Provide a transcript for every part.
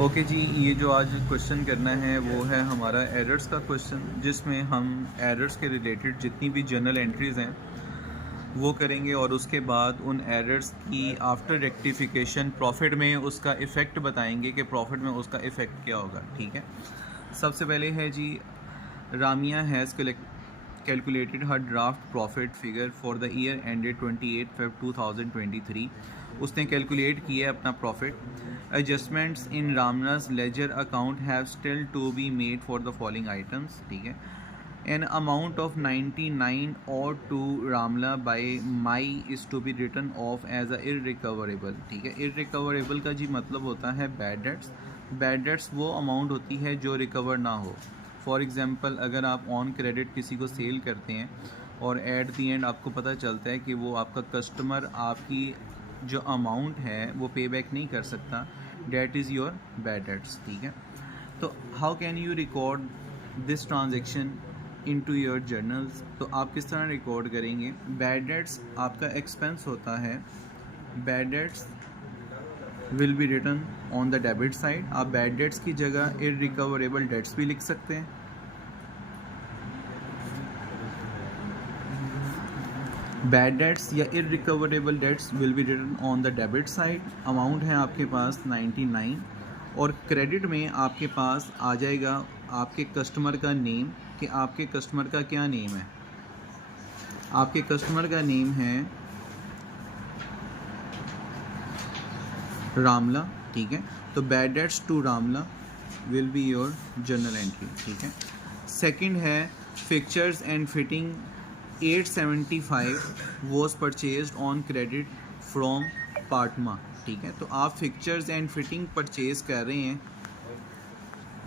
Okay जी, ये जो आज क्वेश्चन करना है वो है हमारा एरर्स का क्वेश्चन, जिसमें हम एरर्स के रिलेटेड जितनी भी जर्नल एंट्रीज़ हैं वो करेंगे और उसके बाद उन एरर्स की आफ्टर रेक्टिफिकेशन प्रॉफिट में उसका इफ़ेक्ट बताएंगे कि प्रॉफिट में उसका इफ़ेक्ट क्या होगा। ठीक है, सबसे पहले है जी, Ramiya has calculated her draft profit figure for the year ended 28 Feb 2023। उसने कैलकुलेट किया अपना प्रॉफिट। एडजस्टमेंट्स इन रामना's ledger account have still to be made for the following items. ठीक है, an amount of 99 owed to Ramla by Mai is to be written off as a irrecoverable. ठीक है, irrecoverable का जी मतलब होता है बैड डेट्स। बैड डेट्स वो अमाउंट होती है जो रिकवर ना हो। फॉर एग्ज़ाम्पल, अगर आप ऑन क्रेडिट किसी को सेल करते हैं और एट दी एंड आपको पता चलता है कि वो आपका कस्टमर आपकी जो अमाउंट है वो पे बैक नहीं कर सकता, that is your bad debts. ठीक है, तो how can you record this transaction into your journals. तो आप किस तरह रिकॉर्ड करेंगे। बैड डेट्स आपका एक्सपेंस होता है। Bad debts will be written on the debit side. आप बैड डेट्स की जगह इररिकवरेबल डेट्स भी लिख सकते हैं। बैड डेट्स या irrecoverable debts will be written on the debit side. Amount है आपके पास 99 और क्रेडिट में आपके पास आ जाएगा आपके कस्टमर का नेम, कि आपके कस्टमर का क्या नेम है। आपके कस्टमर का नेम है रामला। ठीक है, तो bad debts to Ramla will be your journal entry. ठीक है, सेकंड है fixtures and fitting 875 was purchased on credit from Partma. ठीक है, तो आप फिक्चर्स एंड फिटिंग परचेज कर रहे हैं।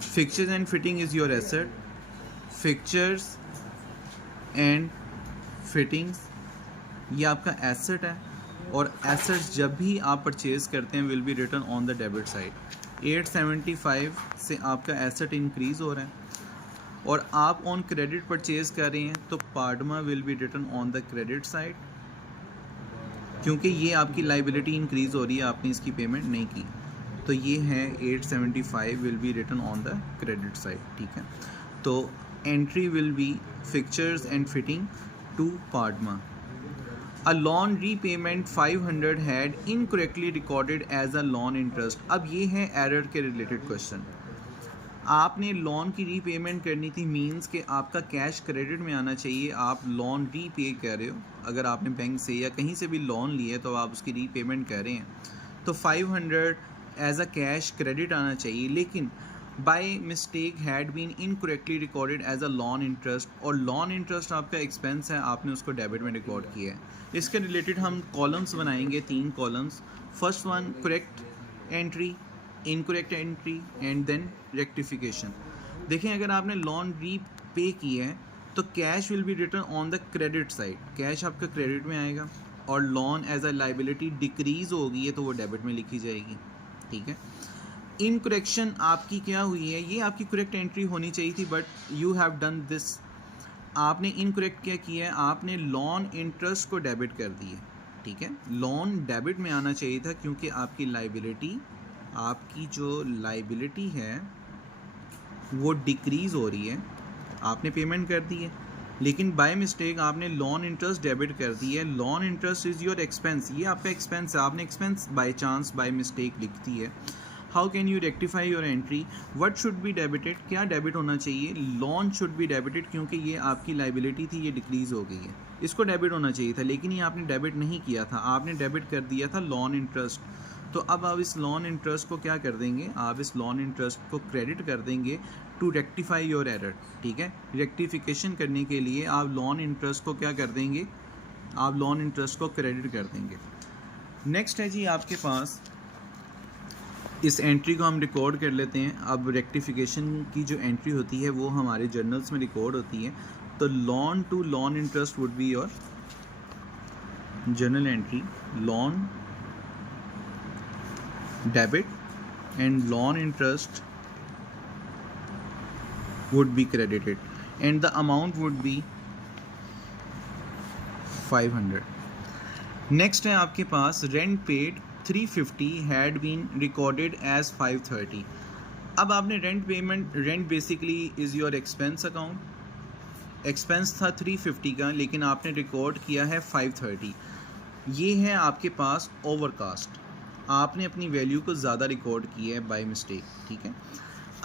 Fixtures and fitting is your asset. Fixtures and fittings ये आपका एसेट है और एसेट्स जब भी आप परचेज करते हैं will be return on the debit side. 875 से आपका एसेट इंक्रीज़ हो रहा है और आप ऑन क्रेडिट परचेज कर रहे हैं, तो Partma will be return on the credit side, क्योंकि ये आपकी लाइबिलिटी इंक्रीज़ हो रही है, आपने इसकी पेमेंट नहीं की। तो ये है 875 will be return on the credit side. ठीक है, तो entry will be fixtures and fitting to Partma. A loan repayment 500 had incorrectly recorded as a loan interest. अब ये है एरर के रिलेटेड क्वेश्चन। आपने लोन की रीपेमेंट करनी थी, मींस कि आपका कैश क्रेडिट में आना चाहिए। आप लोन रीपे कर रहे हो, अगर आपने बैंक से या कहीं से भी लोन लिया है तो आप उसकी रीपेमेंट कर रहे हैं, तो 500 एज अ कैश क्रेडिट आना चाहिए, लेकिन by mistake had been incorrectly recorded as a loan interest, और लोन इंटरेस्ट आपका एक्सपेंस है, आपने उसको डेबिट में रिकॉर्ड किया है। इसके रिलेटेड हम कॉलम्स बनाएंगे, 3 columns. First one correct entry, incorrect entry and then rectification. देखें, अगर आपने लोन रीपे किया है तो cash will be return on the credit side, cash आपका क्रेडिट में आएगा, और loan as a liability decrease होगी है तो वो डेबिट में लिखी जाएगी। ठीक है, इनकरेक्शन आपकी क्या हुई है, ये आपकी करेक्ट एंट्री होनी चाहिए थी, but you have done this. आपने इनकरेक्ट क्या किया है, आपने लोन इंटरेस्ट को डेबिट कर दिए। ठीक है, लोन डेबिट में आना चाहिए था, क्योंकि आपकी लाइबिलिटी, आपकी जो लाइबिलिटी है वो डिक्रीज़ हो रही है, आपने पेमेंट कर दी है, लेकिन बाय मिस्टेक आपने लोन इंटरेस्ट डेबिट कर दी है। Loan interest is your expense, ये आपका एक्सपेंस है, आपने expense by chance by mistake लिख दी है। How can you rectify your entry. What should be debited, क्या डेबिट होना चाहिए। लोन शुड बी डेबिटेड, क्योंकि ये आपकी लाइबिलिटी थी, ये डिक्रीज़ हो गई है, इसको डेबिट होना चाहिए था, लेकिन ये आपने डेबिट नहीं किया था, आपने डेबिट कर दिया था लोन इंटरेस्ट। तो अब आप इस लोन इंटरेस्ट को क्या कर देंगे, आप इस लोन इंटरेस्ट को क्रेडिट कर देंगे टू रेक्टिफाई योर एरर। ठीक है, रेक्टिफिकेशन करने के लिए आप लोन इंटरेस्ट को क्या कर देंगे, आप लोन इंटरेस्ट को क्रेडिट कर देंगे। नेक्स्ट है जी आपके पास, इस एंट्री को हम रिकॉर्ड कर लेते हैं। अब रेक्टिफिकेशन की जो एंट्री होती है वो हमारे जर्नल्स में रिकॉर्ड होती है। तो loan to loan interest would be your journal entry, loan debit and loan interest would be credited and the amount would be 500. Next है आपके पास rent paid 350 had been recorded as 530। अब आपने rent basically is your expense account, expense था 350 का लेकिन आपने record किया है 530। ये है आपके पास ओवरकास्ट, आपने अपनी वैल्यू को ज़्यादा रिकॉर्ड किया है बाय मिस्टेक, ठीक है।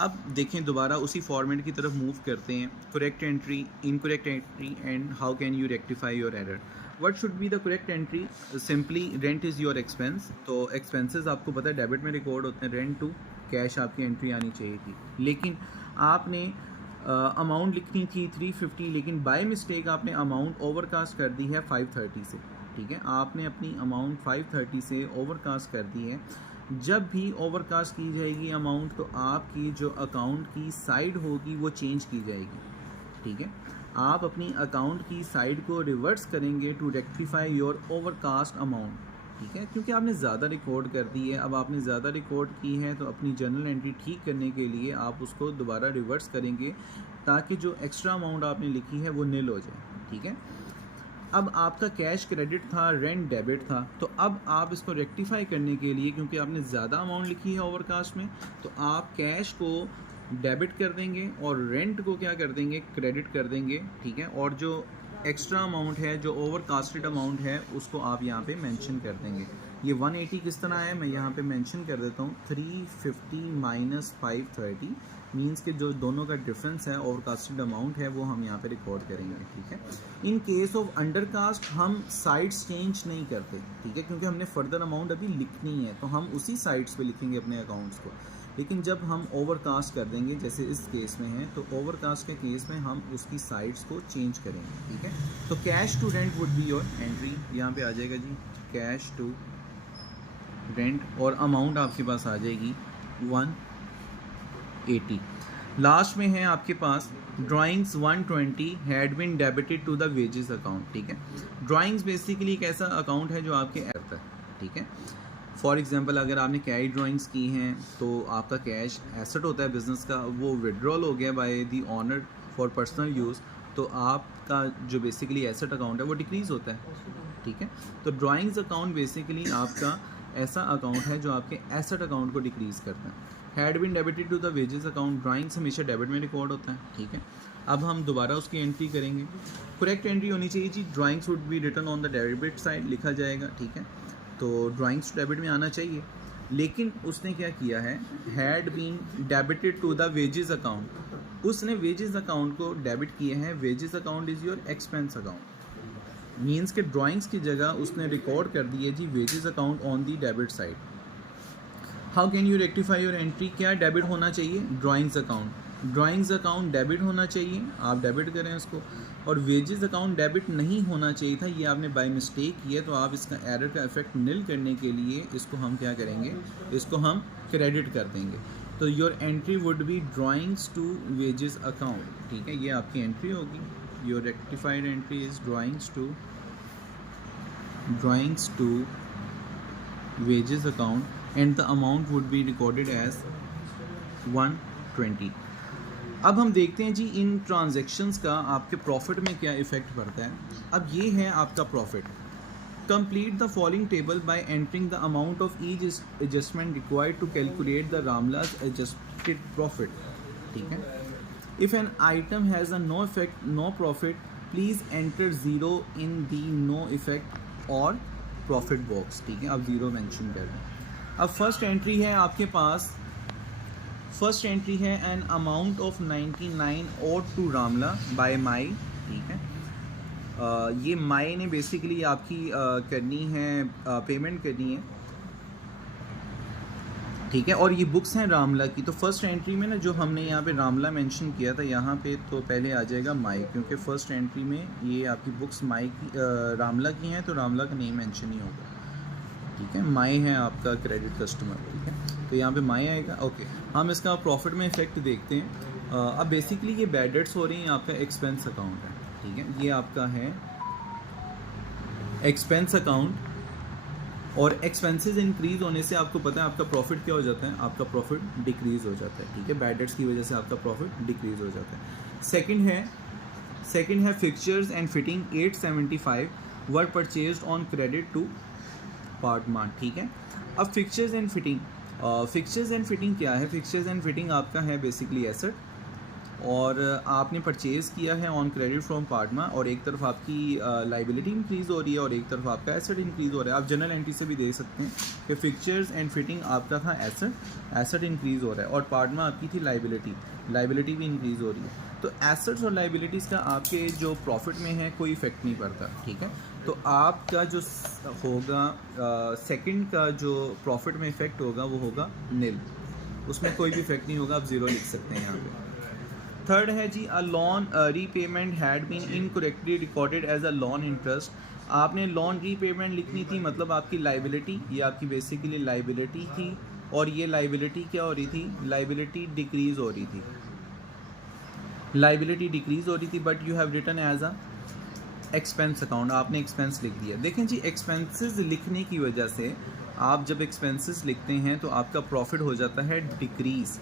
अब देखें दोबारा उसी फॉर्मेट की तरफ मूव करते हैं, correct entry, incorrect entry and how can you rectify your error. What should be the correct entry? Simply rent is your expense, तो एक्सपेंसेस आपको पता है डेबिट में रिकॉर्ड होते हैं, रेंट टू कैश आपकी एंट्री आनी चाहिए थी, लेकिन आपने अमाउंट लिखनी थी 350 लेकिन बाय मिस्टेक आपने अमाउंट ओवरकास्ट कर दी है 530 से, ठीक है। आपने अपनी अमाउंट 530 से ओवरकास्ट कर दी है। जब भी ओवरकास्ट की जाएगी अमाउंट तो आपकी जो अकाउंट की साइड होगी वो चेंज की जाएगी, ठीक है। आप अपनी अकाउंट की साइड को रिवर्स करेंगे to rectify your overcast amount, ठीक है, क्योंकि आपने ज़्यादा रिकॉर्ड कर दी है। अब आपने ज़्यादा रिकॉर्ड की है तो अपनी जर्नल एंट्री ठीक करने के लिए आप उसको दोबारा रिवर्स करेंगे ताकि जो एक्स्ट्रा अमाउंट आपने लिखी है वो निल हो जाए, ठीक है। अब आपका कैश क्रेडिट था, रेंट डेबिट था, तो अब आप इसको रेक्टिफाई करने के लिए, क्योंकि आपने ज़्यादा अमाउंट लिखी है ओवरकास्ट में, तो आप कैश को डेबिट कर देंगे और रेंट को क्या कर देंगे, क्रेडिट कर देंगे, ठीक है। और जो एक्स्ट्रा अमाउंट है, जो ओवरकास्टेड अमाउंट है, उसको आप यहाँ पे मेंशन कर देंगे। ये 180 किस तरह है मैं यहाँ पे मेंशन कर देता हूँ, 350 माइनस 530 मीन्स के जो दोनों का डिफरेंस है ओवरकास्टेड अमाउंट है वो हम यहाँ पे रिकॉर्ड करेंगे, ठीक है। इन केस ऑफ अंडरकास्ट हम साइड्स चेंज नहीं करते, ठीक है, क्योंकि हमने फर्दर अमाउंट अभी लिखनी है तो हम उसी साइड्स पे लिखेंगे अपने अकाउंट्स को। लेकिन जब हम ओवरकास्ट कर देंगे जैसे इस केस में है, तो ओवरकास्ट के केस में हम उसकी साइड्स को चेंज करेंगे, ठीक है। तो cash to rent would be your entry, यहाँ पे आ जाएगा जी कैश टू रेंट और अमाउंट आपके पास आ जाएगी 180। लास्ट में है आपके पास drawings 120 had been debited to the wages account, ठीक है। ड्राइंग्स बेसिकली एक ऐसा अकाउंट है जो आपके ऐप है, ठीक है। फॉर एग्जांपल अगर आपने कैश ड्राइंग्स की हैं तो आपका कैश एसेट होता है बिजनेस का, वो विड्रॉल हो गया by the owner for personal use, तो आपका जो बेसिकली एसेट अकाउंट है वो डिक्रीज़ होता है, ठीक है। तो ड्राइंग्स अकाउंट बेसिकली आपका ऐसा अकाउंट है जो आपके एसेट अकाउंट को डिक्रीज़ करता है। Had been debited to the wages account, drawings हमेशा डेबिट में रिकॉर्ड होता है, ठीक है। अब हम दोबारा उसकी एंट्री करेंगे, करेक्ट एंट्री होनी चाहिए जी, drawings would be written on the debit side लिखा जाएगा, ठीक है। तो ड्राइंग्स डेबिट में आना चाहिए, लेकिन उसने क्या किया है, had been debited to the wages account, उसने वेजेस अकाउंट को डेबिट किया है। Wages account is your expense account, means के ड्राइंग्स की जगह उसने रिकॉर्ड कर दी है जी wages account on the debit side. How can you rectify your entry? क्या डेबिट होना चाहिए? Drawings account, drawings account debit होना चाहिए, आप डेबिट करें उसको। और वेजेस अकाउंट डेबिट नहीं होना चाहिए था, ये आपने बाय मिस्टेक किया, तो आप इसका एरर का इफेक्ट निल करने के लिए इसको हम क्या करेंगे, इसको हम क्रेडिट कर देंगे। तो your entry would be drawings to wages account, ठीक है, ये आपकी एंट्री होगी। Your rectified entry is drawings to wages account and the amount would be recorded as 120। अब हम देखते हैं जी इन ट्रांजैक्शंस का आपके प्रॉफिट में क्या इफ़ेक्ट पड़ता है। अब ये है आपका profit. Complete the following table by entering the amount of each adjustment required to calculate the Ramla's adjusted profit, ठीक है। If an item has a no effect no profit, please enter zero in the no effect or profit box, ठीक है, आप zero mention कर दें। अब first entry है आपके पास, फर्स्ट एंट्री है an amount of 99 owed to रामला बाय माई, ठीक है। ये माई ने बेसिकली आपकी करनी है, पेमेंट करनी है, ठीक है। और ये बुक्स हैं रामला की, तो फर्स्ट एंट्री में ना जो हमने यहाँ पे रामला मेंशन किया था यहाँ पे, तो पहले आ जाएगा माई, क्योंकि फर्स्ट एंट्री में ये आपकी बुक्स माई की रामला की हैं, तो रामला का नेम मेंशन ही होगा, ठीक है। माई है आपका क्रेडिट कस्टमर, ठीक है, तो यहाँ पे माई आएगा। ओके, हम इसका प्रॉफिट में इफेक्ट देखते हैं। अब बेसिकली ये बैड डेट्स हो रही हैं, आपका एक्सपेंस अकाउंट है, ठीक है, ये आपका है एक्सपेंस अकाउंट। और एक्सपेंसेस इंक्रीज़ होने से आपको पता है आपका प्रॉफिट क्या हो जाता है, आपका प्रॉफिट डिक्रीज़ हो जाता है, ठीक है। बैड डेट्स की वजह से आपका प्रॉफिट डिक्रीज़ हो जाता है। सेकंड है fixtures and fitting 875 were purchased on credit to Partmart, ठीक है। अब fixtures and fitting, fixtures and fitting क्या है? फिक्चर्स एंड फिटिंग आपका है बेसिकली एसेट, और आपने परचेज़ किया है ऑन क्रेडिट फ्रॉम पार्टमा, और एक तरफ आपकी लाइबिलिटी इंक्रीज़ हो रही है और एक तरफ आपका एसेट इंक्रीज़ हो रहा है। आप जनरल एंट्री से भी देख सकते हैं कि फिक्चर्स एंड फिटिंग आपका था एसेट इंक्रीज़ हो रहा है, और पार्टमा आपकी थी लाइबिलिटी भी इंक्रीज़ हो रही है। तो एसेट्स और लाइबिलिटीज़ का आपके जो प्रॉफिट में है कोई इफेक्ट नहीं पड़ता, ठीक है। तो आपका जो होगा सेकंड का जो प्रॉफिट में इफेक्ट होगा वो होगा निल, उसमें कोई भी इफेक्ट नहीं होगा, आप ज़ीरो लिख सकते हैं यहाँ पे। थर्ड है जी, a loan repayment had been incorrectly recorded as a loan interest. आपने लोन रीपेमेंट लिखनी थी, मतलब आपकी लाइबिलिटी, ये आपकी बेसिकली लाइबिलिटी थी, और ये लाइबिलिटी क्या हो रही थी? लाइबिलिटी डिक्रीज़ हो रही थी, but you have written as a expense account, आपने एक्सपेंस लिख दिया। देखें जी, एक्सपेंसेस लिखने की वजह से, आप जब एक्सपेंसेस लिखते हैं तो आपका प्रॉफिट हो जाता है डिक्रीज़,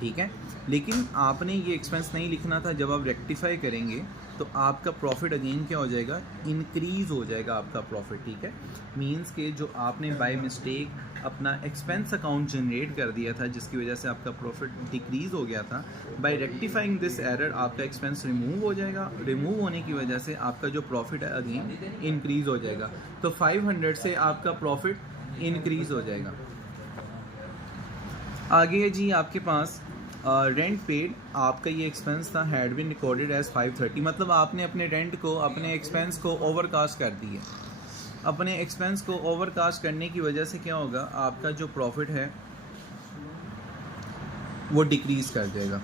ठीक है। लेकिन आपने ये एक्सपेंस नहीं लिखना था, जब आप रेक्टिफाई करेंगे तो आपका प्रॉफिट अगेन क्या हो जाएगा? इंक्रीज़ हो जाएगा आपका प्रॉफिट, ठीक है। मींस के जो आपने बाय मिस्टेक अपना एक्सपेंस अकाउंट जनरेट कर दिया था, जिसकी वजह से आपका प्रॉफिट डिक्रीज़ हो गया था, बाय रेक्टिफाइंग दिस एरर आपका एक्सपेंस रिमूव हो जाएगा। रिमूव होने की वजह से आपका जो प्रॉफिट है अगेन इंक्रीज़ हो जाएगा। तो 500 से आपका प्रॉफिट इंक्रीज़ हो जाएगा। आगे है जी आपके पास रेंट पेड, आपका ये एक्सपेंस था, हैड बीन रिकॉर्डेड एज 530, मतलब आपने अपने रेंट को, अपने एक्सपेंस को ओवरकास्ट कर दिए। अपने एक्सपेंस को ओवरकास्ट करने की वजह से क्या होगा? आपका जो प्रॉफिट है वो डिक्रीज़ कर जाएगा,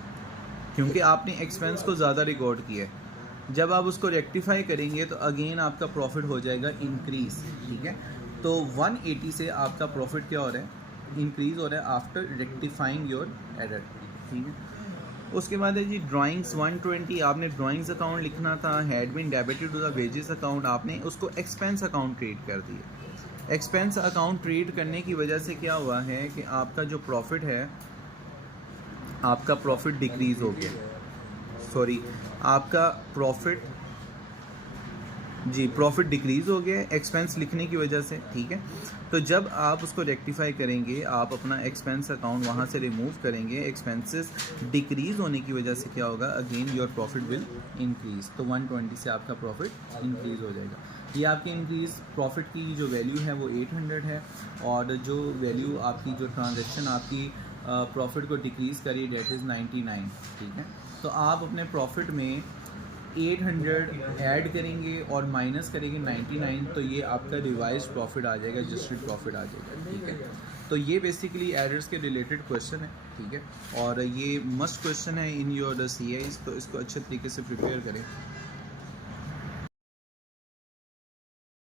क्योंकि आपने एक्सपेंस को ज़्यादा रिकॉर्ड किया है। जब आप उसको रेक्टिफाई करेंगे तो अगेन आपका प्रॉफिट हो जाएगा इंक्रीज़, ठीक है। तो 180 से आपका प्रॉफिट क्या हो रहा है? इंक्रीज़ हो रहा है आफ्टर रेक्टिफाइंग योर एरर, ठीक है। उसके बाद है जी ड्राइंग्स 120, आपने ड्राइंग्स अकाउंट लिखना था, had been debited to the wages account, आपने उसको एक्सपेंस अकाउंट ट्रीट कर दिया। एक्सपेंस अकाउंट ट्रीट करने की वजह से क्या हुआ है कि आपका जो प्रॉफिट है, आपका प्रॉफिट डिक्रीज़ हो गया, सॉरी, आपका प्रॉफिट डिक्रीज़ हो गया एक्सपेंस लिखने की वजह से, ठीक है। तो जब आप उसको रेक्टिफाई करेंगे, आप अपना एक्सपेंस अकाउंट वहाँ से रिमूव करेंगे, एक्सपेंसेस डिक्रीज़ होने की वजह से क्या होगा? Again your profit will increase. तो 120 से आपका प्रॉफिट इंक्रीज़ हो जाएगा। ये आपकी इंक्रीज़ प्रॉफिट की जो वैल्यू है वो 800 है, और जो वैल्यू आपकी जो ट्रांजेक्शन आपकी प्रॉफिट को डिक्रीज़ करी, डेट इज़ 99, ठीक है। तो आप अपने प्रॉफिट में 800 ऐड करेंगे और माइनस करेंगे 99, तो ये आपका रिवाइज प्रॉफिट आ जाएगा, एडजस्टेड प्रॉफिट आ जाएगा, ठीक है। तो ये बेसिकली एरर्स के रिलेटेड क्वेश्चन है, ठीक है, और ये मस्ट क्वेश्चन है इन योर CAs, तो इसको अच्छे तरीके से प्रिपेयर करें।